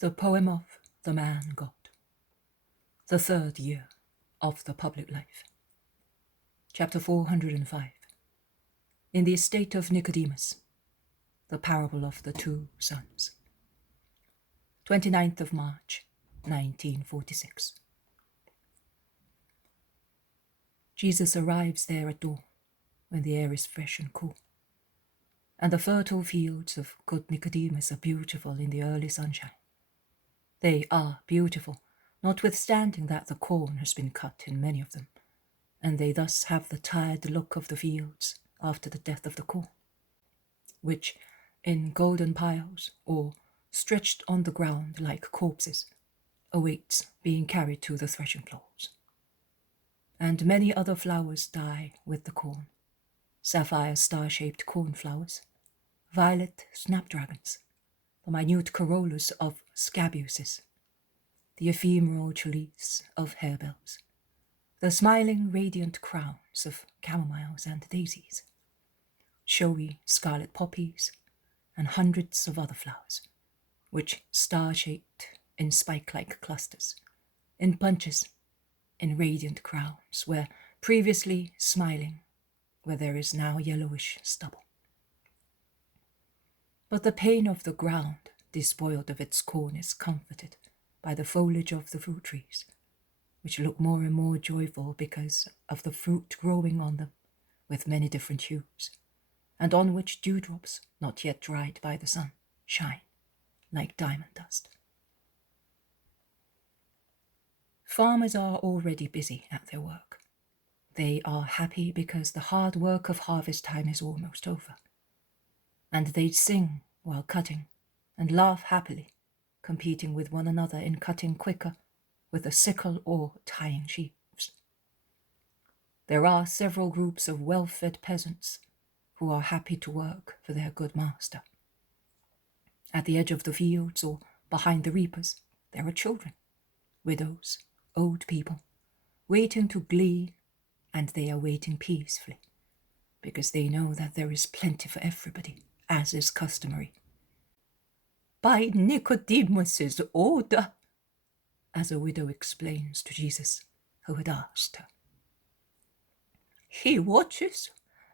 The Poem of the Man God. The third year of the public life. Chapter 405. In the estate of Nicodemus. The parable of the two sons. 29th of March, 1946. Jesus arrives there at dawn, when the air is fresh and cool, and the fertile fields of good Nicodemus are beautiful in the early sunshine. They are beautiful, notwithstanding that the corn has been cut in many of them, and they thus have the tired look of the fields after the death of the corn, which, in golden piles, or stretched on the ground like corpses, awaits being carried to the threshing floors. And many other flowers die with the corn, sapphire star-shaped cornflowers, violet snapdragons, the minute corollas of scabiouses, the ephemeral chalice of harebells, the smiling radiant crowns of camomiles and daisies, showy scarlet poppies, and hundreds of other flowers, which star-shaped in spike-like clusters, in bunches, in radiant crowns, where previously smiling, where there is now yellowish stubble. But the pain of the ground, despoiled of its corn, is comforted by the foliage of the fruit trees, which look more and more joyful because of the fruit growing on them with many different hues, and on which dewdrops, not yet dried by the sun, shine like diamond dust. Farmers are already busy at their work. They are happy because the hard work of harvest time is almost over, and they sing while cutting and laugh happily, competing with one another in cutting quicker with a sickle or tying sheaves. There are several groups of well-fed peasants who are happy to work for their good master. At the edge of the fields or behind the reapers, there are children, widows, old people, waiting to glee, and they are waiting peacefully, because they know that there is plenty for everybody, as is customary. By Nicodemus's order, as a widow explains to Jesus, who had asked her. He watches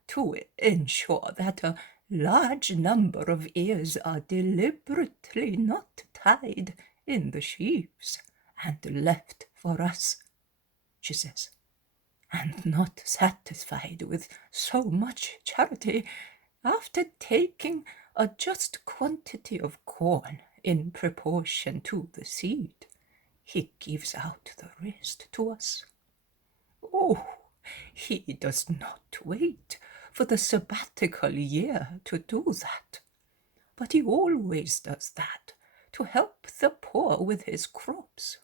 to ensure that a large number of ears are deliberately not tied in the sheaves and left for us, she says, and not satisfied with so much charity, after taking a just quantity of corn in proportion to the seed, he gives out the rest to us. Oh, he does not wait for the sabbatical year to do that, but he always does that to help the poor with his crops,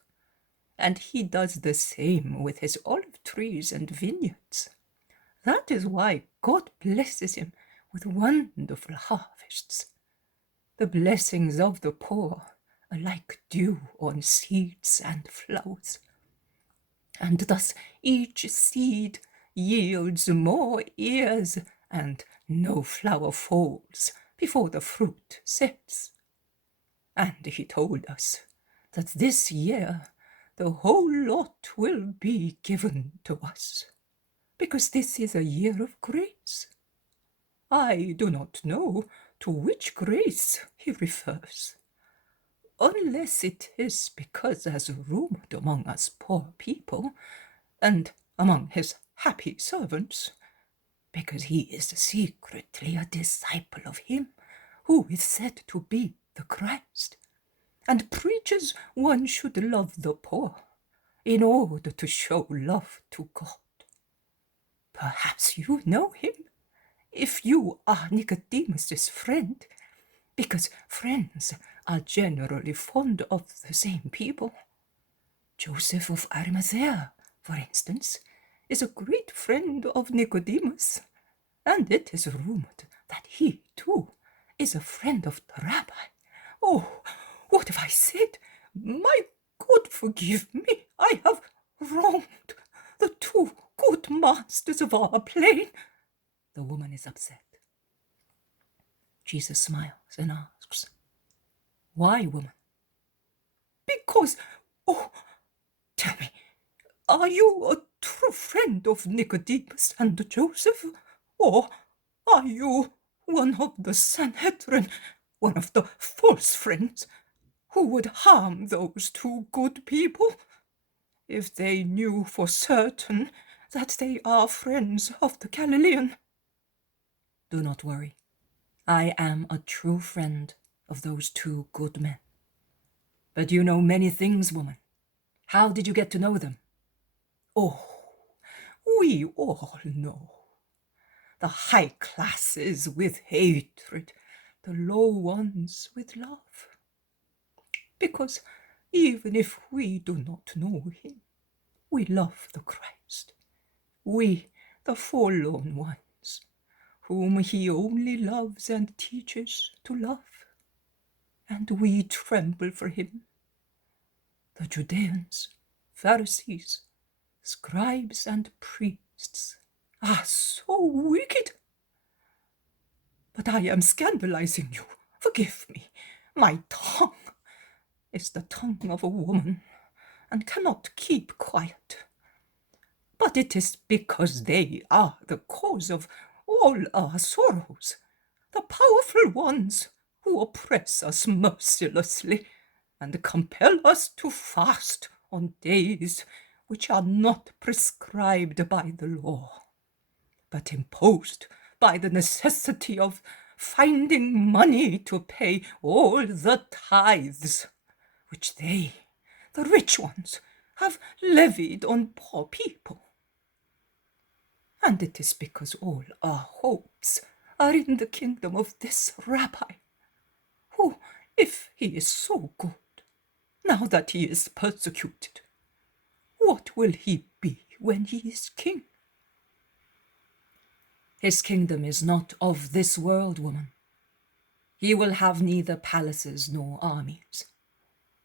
and he does the same with his olive trees and vineyards. That is why God blesses him with wonderful harvests. The blessings of the poor are like dew on seeds and flowers, and thus each seed yields more ears, and no flower falls before the fruit sets. And he told us that this year the whole lot will be given to us, because this is a year of grace. I do not know to which grace he refers, unless it is because, as rumored among us poor people, and among his happy servants, because he is secretly a disciple of him who is said to be the Christ, and preaches one should love the poor in order to show love to God. Perhaps you know him, if you are Nicodemus's friend, because friends are generally fond of the same people. Joseph of Arimathea, for instance, is a great friend of Nicodemus, and it is rumored that he, too, is a friend of the rabbi. Oh, what have I said? My God, forgive me. I have wronged the two good masters of our plain. The woman is upset. Jesus smiles and asks, Why, woman? because, oh, tell me, are you a true friend of Nicodemus and Joseph? Or are you one of the Sanhedrin, one of the false friends, who would harm those two good people if they knew for certain that they are friends of the Galilean? Do not worry. I am a true friend of those two good men. But you know many things, woman. How did you get to know them? Oh, we all know. The high classes with hatred, the low ones with love. Because even if we do not know him, we love the Christ. We, the forlorn ones, whom he only loves and teaches to love. And we tremble for him. The Judeans, Pharisees, scribes and priests are so wicked. But I am scandalizing you. Forgive me. My tongue is the tongue of a woman and cannot keep quiet. But it is because they are the cause of all our sorrows, the powerful ones who oppress us mercilessly and compel us to fast on days which are not prescribed by the law, but imposed by the necessity of finding money to pay all the tithes which they, the rich ones, have levied on poor people. And it is because all our hopes are in the kingdom of this rabbi, who, if he is so good, now that he is persecuted, what will he be when he is king? His kingdom is not of this world, woman. He will have neither palaces nor armies.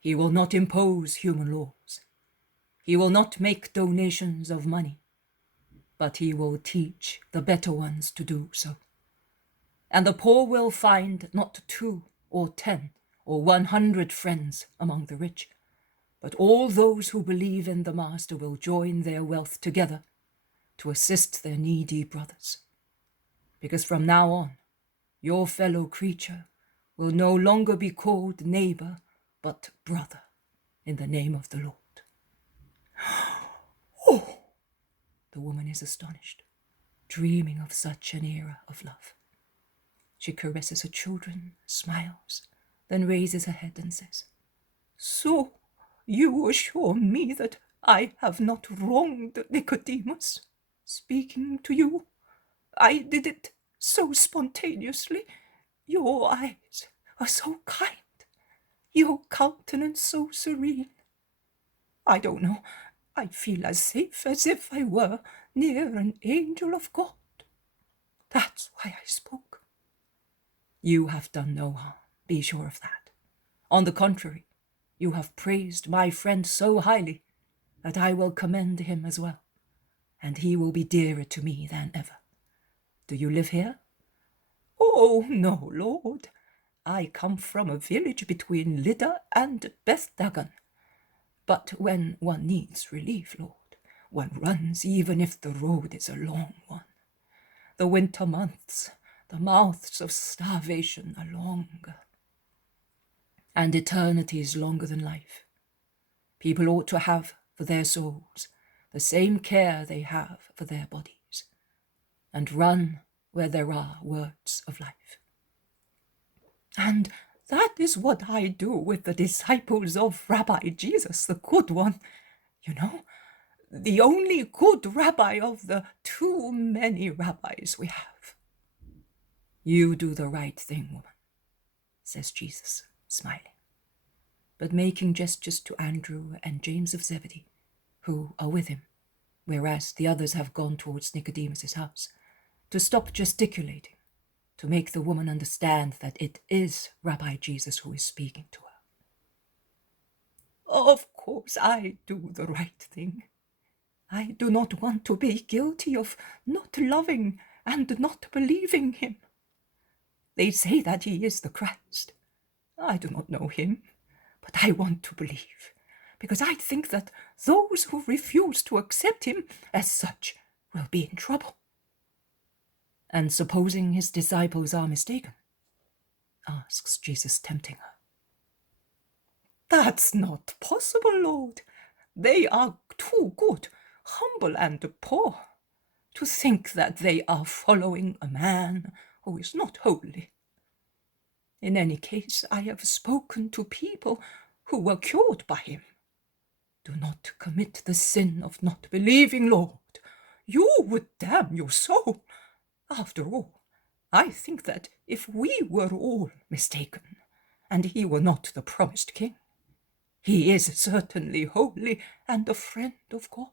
He will not impose human laws. He will not make donations of money, but he will teach the better ones to do so. And the poor will find not 2 or 10 or 100 friends among the rich, but all those who believe in the Master will join their wealth together to assist their needy brothers. Because from now on, your fellow creature will no longer be called neighbor, but brother, in the name of the Lord. Oh! The woman is astonished, dreaming of such an era of love. She caresses her children, smiles, then raises her head and says, So you assure me that I have not wronged Nicodemus, speaking to you? I did it so spontaneously. Your eyes are so kind, your countenance so serene. I don't know, I feel as safe as if I were near an angel of God. That's why I spoke. You have done no harm, be sure of that. On the contrary, you have praised my friend so highly that I will commend him as well, and he will be dearer to me than ever. Do you live here? Oh, no, Lord. I come from a village between Lydda and Bethdagon. But when one needs relief, Lord, one runs even if the road is a long one. The winter months, the mouths of starvation are longer. And eternity is longer than life. People ought to have for their souls the same care they have for their bodies, and run where there are words of life. And that is what I do with the disciples of Rabbi Jesus, the good one. You know, the only good rabbi of the too many rabbis we have. You do the right thing, woman, says Jesus, smiling, but making gestures to Andrew and James of Zebedee, who are with him, whereas the others have gone towards Nicodemus's house, to stop gesticulating, to make the woman understand that it is Rabbi Jesus who is speaking to her. Of course I do the right thing. I do not want to be guilty of not loving and not believing him. They say that he is the Christ. I do not know him, but I want to believe, because I think that those who refuse to accept him as such will be in trouble. And supposing his disciples are mistaken, asks Jesus, tempting her. That's not possible, Lord. They are too good, humble and poor, to think that they are following a man who is not holy. In any case, I have spoken to people who were cured by him. Do not commit the sin of not believing, Lord. You would damn your soul. After all, I think that if we were all mistaken, and he were not the promised king, he is certainly holy and a friend of God.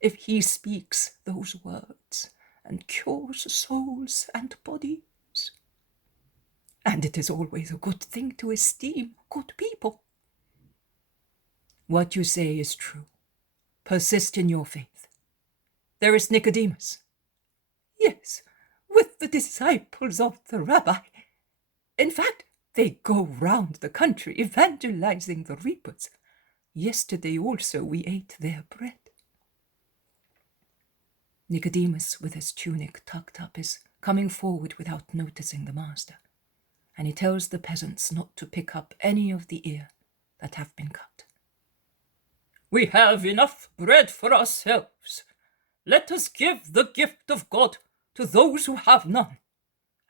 If he speaks those words and cures souls and bodies, and it is always a good thing to esteem good people. What you say is true. Persist in your faith. There is Nicodemus. Yes, with the disciples of the rabbi. In fact, they go round the country evangelizing the reapers. Yesterday also we ate their bread. Nicodemus, with his tunic tucked up, is coming forward without noticing the master, and he tells the peasants not to pick up any of the ear that have been cut. We have enough bread for ourselves. Let us give the gift of God to those who have none,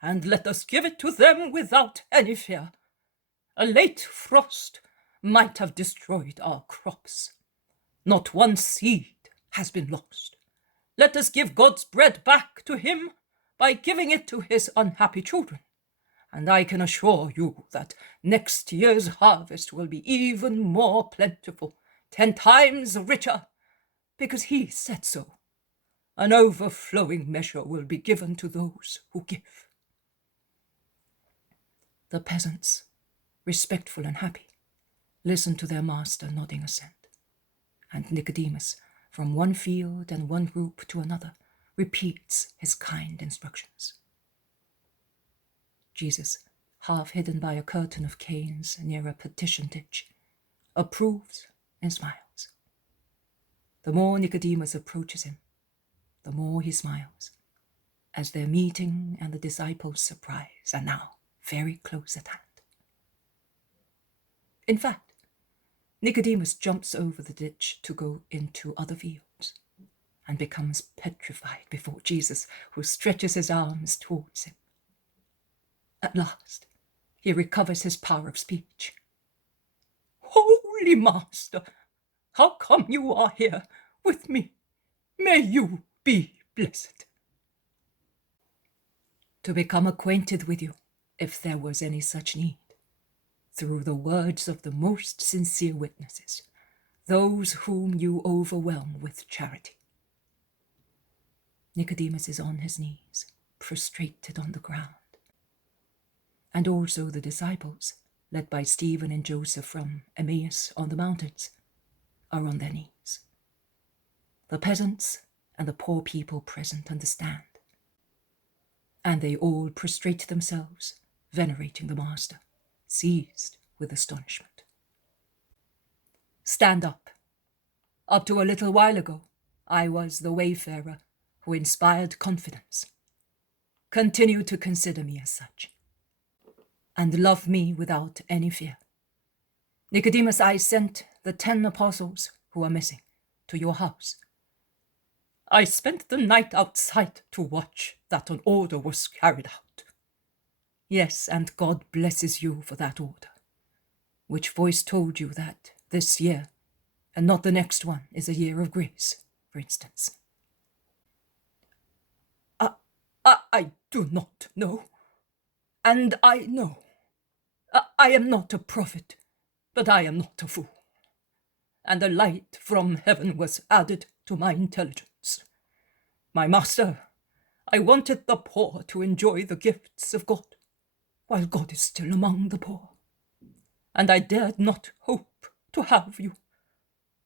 and let us give it to them without any fear. A late frost might have destroyed our crops. Not one seed has been lost. Let us give God's bread back to him by giving it to his unhappy children. And I can assure you that next year's harvest will be even more plentiful, 10 times richer, because he said so. An overflowing measure will be given to those who give. The peasants, respectful and happy, listen to their master nodding assent, and Nicodemus, from one field and one group to another, repeats his kind instructions. Jesus, half hidden by a curtain of canes near a petition ditch, approves and smiles. The more Nicodemus approaches him, the more he smiles, as their meeting and the disciples' surprise are now very close at hand. In fact, Nicodemus jumps over the ditch to go into other fields and becomes petrified before Jesus, who stretches his arms towards him. At last, he recovers his power of speech. Holy Master, how come you are here with me? May you be blessed. To become acquainted with you, if there was any such need, through the words of the most sincere witnesses, those whom you overwhelm with charity. Nicodemus is on his knees, prostrated on the ground, and also the disciples, led by Stephen and Joseph from Emmaus on the mountains, are on their knees. The peasants and the poor people present understand, and they all prostrate themselves, venerating the Master, seized with astonishment. Stand up. Up to a little while ago, I was the wayfarer who inspired confidence. Continue to consider me as such, and love me without any fear. Nicodemus, I sent the 10 apostles who are missing to your house. I spent the night outside to watch that an order was carried out. Yes, and God blesses you for that order. Which voice told you that this year, and not the next one, is a year of grace, for instance? I do not know. And I know. I am not a prophet, but I am not a fool. And a light from heaven was added to my intelligence. My master, I wanted the poor to enjoy the gifts of God, while God is still among the poor. And I dared not hope to have you,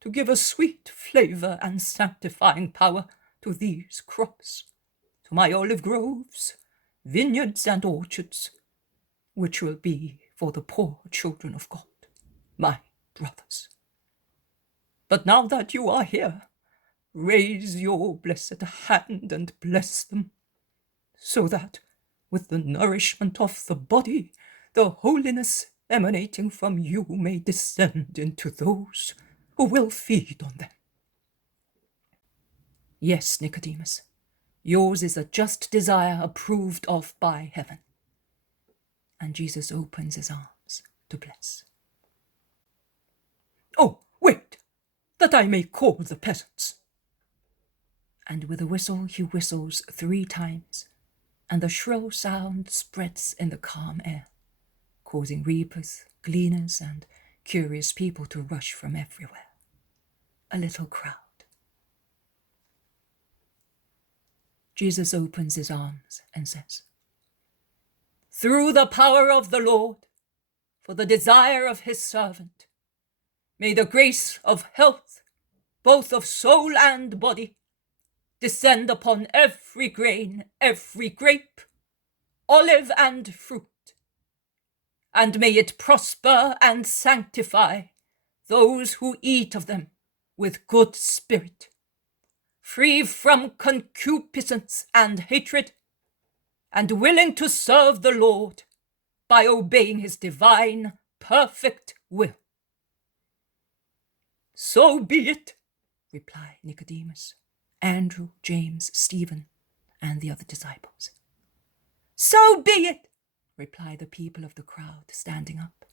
to give a sweet flavor and sanctifying power to these crops, to my olive groves, vineyards and orchards, which will be for the poor children of God, my brothers. But now that you are here, raise your blessed hand and bless them, so that, with the nourishment of the body, the holiness emanating from you may descend into those who will feed on them. Yes, Nicodemus, yours is a just desire approved of by heaven. And Jesus opens his arms to bless. Oh, wait, that I may call the peasants. And with a whistle he whistles 3 times, and the shrill sound spreads in the calm air, causing reapers, gleaners, and curious people to rush from everywhere. A little crowd. Jesus opens his arms and says, "Through the power of the Lord, for the desire of his servant, may the grace of health, both of soul and body, descend upon every grain, every grape, olive, and fruit, and may it prosper and sanctify those who eat of them with good spirit, free from concupiscence and hatred, and willing to serve the Lord by obeying his divine, perfect will." "So be it," replied Nicodemus, Andrew, James, Stephen, and the other disciples. "So be it," replied the people of the crowd, standing up,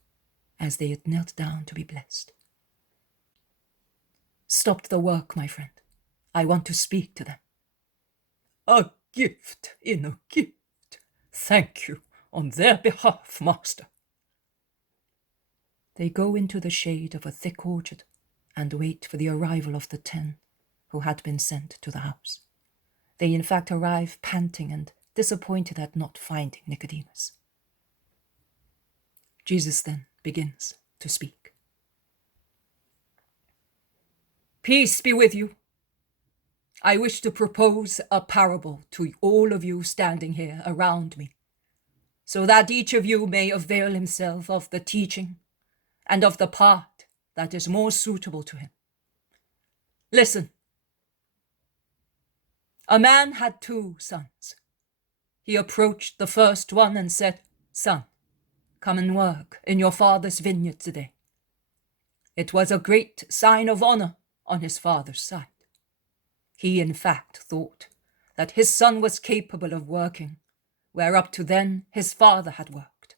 as they had knelt down to be blessed. "Stop the work, my friend. I want to speak to them." "A gift in a gift. Thank you on their behalf, Master." They go into the shade of a thick orchard and wait for the arrival of the 10 who had been sent to the house. They in fact arrive panting and disappointed at not finding Nicodemus. Jesus then begins to speak. "Peace be with you. I wish to propose a parable to all of you standing here around me, so that each of you may avail himself of the teaching and of the part that is more suitable to him. Listen. A man had 2 sons. He approached the first one and said, 'Son, come and work in your father's vineyard today.' It was a great sign of honor on his father's side. He, in fact, thought that his son was capable of working, where up to then his father had worked.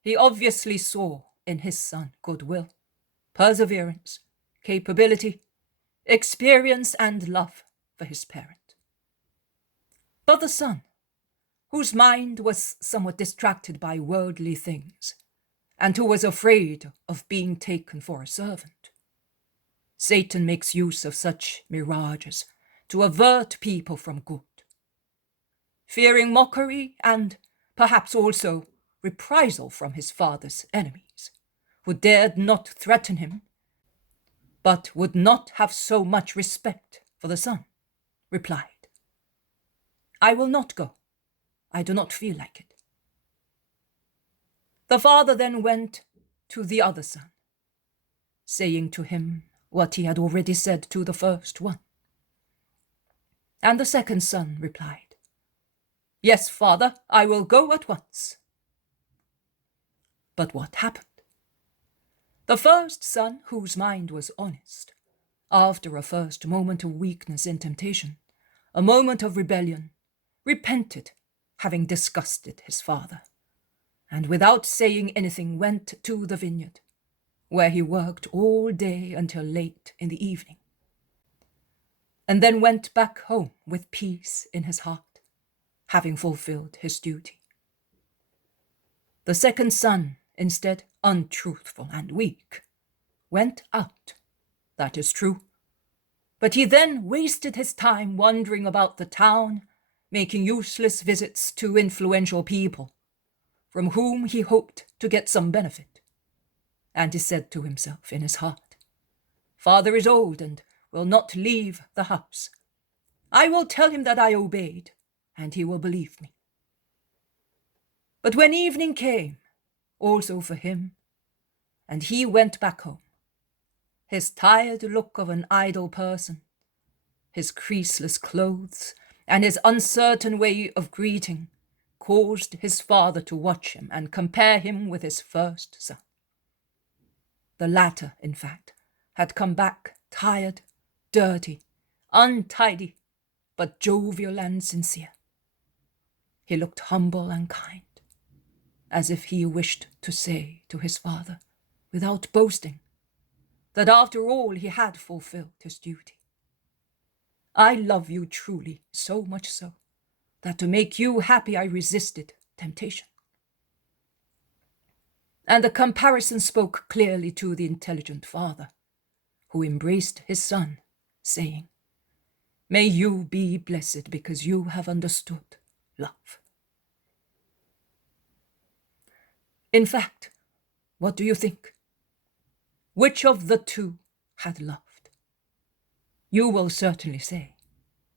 He obviously saw in his son goodwill, perseverance, capability, experience, and love for his parent. But the son, whose mind was somewhat distracted by worldly things, and who was afraid of being taken for a servant. Satan makes use of such mirages to avert people from good. Fearing mockery and perhaps also reprisal from his father's enemies, who dared not threaten him, but would not have so much respect for the son, replied, 'I will not go. I do not feel like it.' The father then went to the other son, saying to him what he had already said to the first one. And the second son replied, 'Yes, father, I will go at once.' But what happened? The first son, whose mind was honest, after a first moment of weakness in temptation, a moment of rebellion, repented, having disgusted his father, and without saying anything went to the vineyard, where he worked all day until late in the evening, and then went back home with peace in his heart, having fulfilled his duty. The second son, instead, untruthful and weak, went out, that is true, but he then wasted his time wandering about the town, making useless visits to influential people, from whom he hoped to get some benefit. And he said to himself in his heart, 'Father is old and will not leave the house. I will tell him that I obeyed, and he will believe me.' But when evening came, also for him, and he went back home, his tired look of an idle person, his creaseless clothes, and his uncertain way of greeting caused his father to watch him and compare him with his first son. The latter, in fact, had come back tired, dirty, untidy, but jovial and sincere. He looked humble and kind, as if he wished to say to his father, without boasting, that after all he had fulfilled his duty. I love you truly, so much so, that to make you happy I resisted temptation. And the comparison spoke clearly to the intelligent father, who embraced his son, saying, May you be blessed because you have understood love. In fact, what do you think? Which of the two had loved? You will certainly say,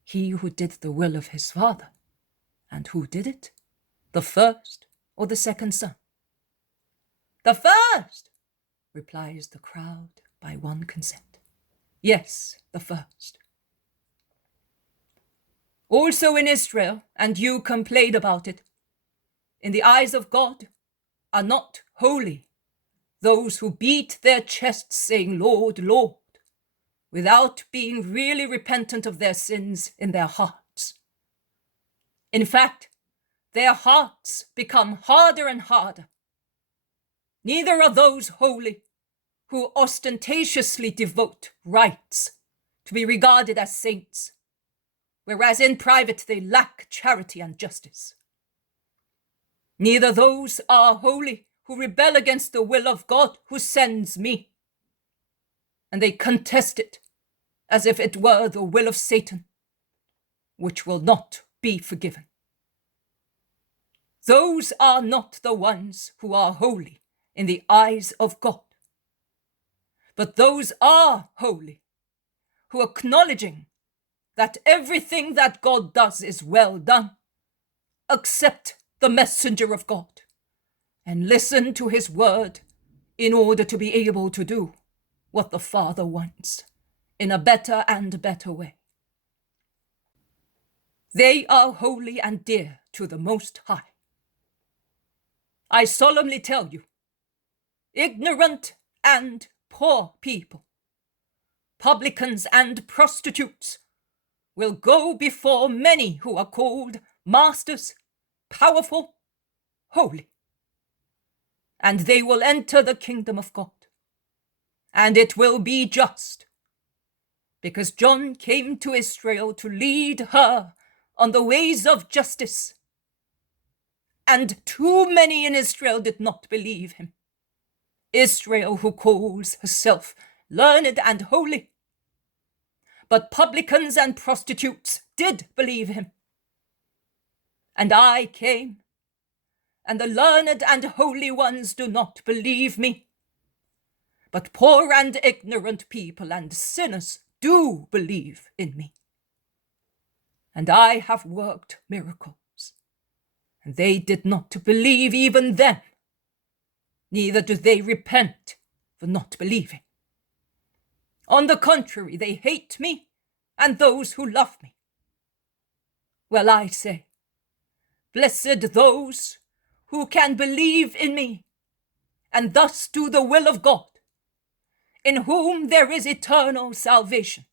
he who did the will of his father. And who did it? The first or the second son? The first, replies the crowd by one consent. Yes, the first. Also in Israel, and you complained about it, in the eyes of God are not holy those who beat their chests saying, Lord, Lord, without being really repentant of their sins in their hearts. In fact, their hearts become harder and harder. Neither are those holy who ostentatiously devote rites to be regarded as saints, whereas in private they lack charity and justice. Neither those are holy who rebel against the will of God who sends me, and they contest it as if it were the will of Satan, which will not be forgiven. Those are not the ones who are holy in the eyes of God, but those are holy who, acknowledging that everything that God does is well done, accept the messenger of God and listen to his word in order to be able to do what the Father wants in a better and better way. They are holy and dear to the Most High. I solemnly tell you, ignorant and poor people, publicans and prostitutes will go before many who are called masters, powerful, holy, and they will enter the kingdom of God. And it will be just, because John came to Israel to lead her on the ways of justice, and too many in Israel did not believe him. Israel, who calls herself learned and holy, but publicans and prostitutes did believe him. And I came, and the learned and holy ones do not believe me, but poor and ignorant people and sinners do believe in me. And I have worked miracles, and they did not believe even them, neither do they repent for not believing. On the contrary, they hate me and those who love me. Well, I say, blessed those who can believe in me and thus do the will of God, in whom there is eternal salvation.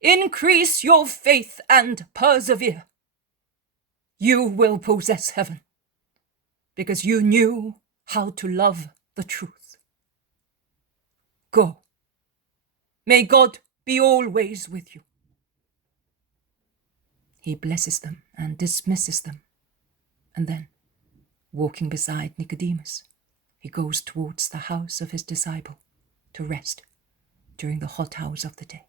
Increase your faith and persevere. You will possess heaven, because you knew how to love the truth. Go. May God be always with you. He blesses them and dismisses them, and then, walking beside Nicodemus, he goes towards the house of his disciple to rest during the hot hours of the day.